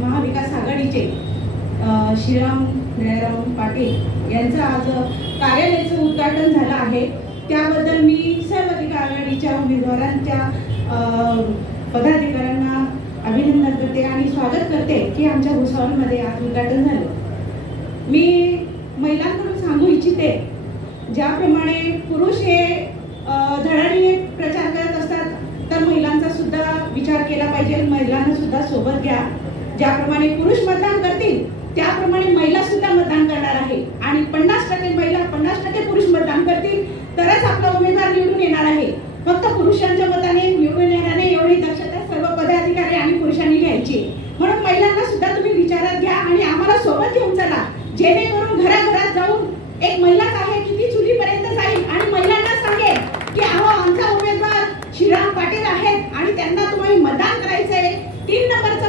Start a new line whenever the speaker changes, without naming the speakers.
महाविकास आघाडीचे श्रीराम जयराम पाटील यांचं आज कार्यालयाचं उद्घाटन झालं आहे. त्याबद्दल मी सर्व अधिकार आघाडीच्या उमेदवारांच्या पदाधिकाऱ्यांना अभिनंदन करते आणि स्वागत करते की आमच्या भुसावळमध्ये आज उद्घाटन झालं. मी महिलांकडून सांगू इच्छिते ज्याप्रमाणे पुरुष हे धडाडीने प्रचार करत असतात तर महिलांचा सुद्धा विचार केला पाहिजे. महिलांना सुद्धा सोबत घ्या. ज्याप्रमाणे पुरुष मतदान करतील त्याप्रमाणे महिला सुद्धा मतदान करणार आहे. आणि पन्नास टक्के महिला पन्नास टक्के पुरुष मतदान करतील तरच आपला उमेदवार निवडून येणार आहे. फक्त पुरुषांच्या मताने निवडून येण्याने एवढी दक्षता सर्व पदाधिकारी आणि पुरुषांनी घ्यायची. म्हणून महिलांना सुद्धा तुम्ही विचारात घ्या आणि आम्हाला सोबत घेऊन चला जेणेकरून घराघरात जाऊन एक महिलाच आहे की ती चुलीपर्यंत जाईल. आणि महिलांना सांगेल की अहो आमचा उमेदवार श्रीराम पाटील आहेत आणि त्यांना तुम्ही मतदान करायचंय. तीन नंबरचं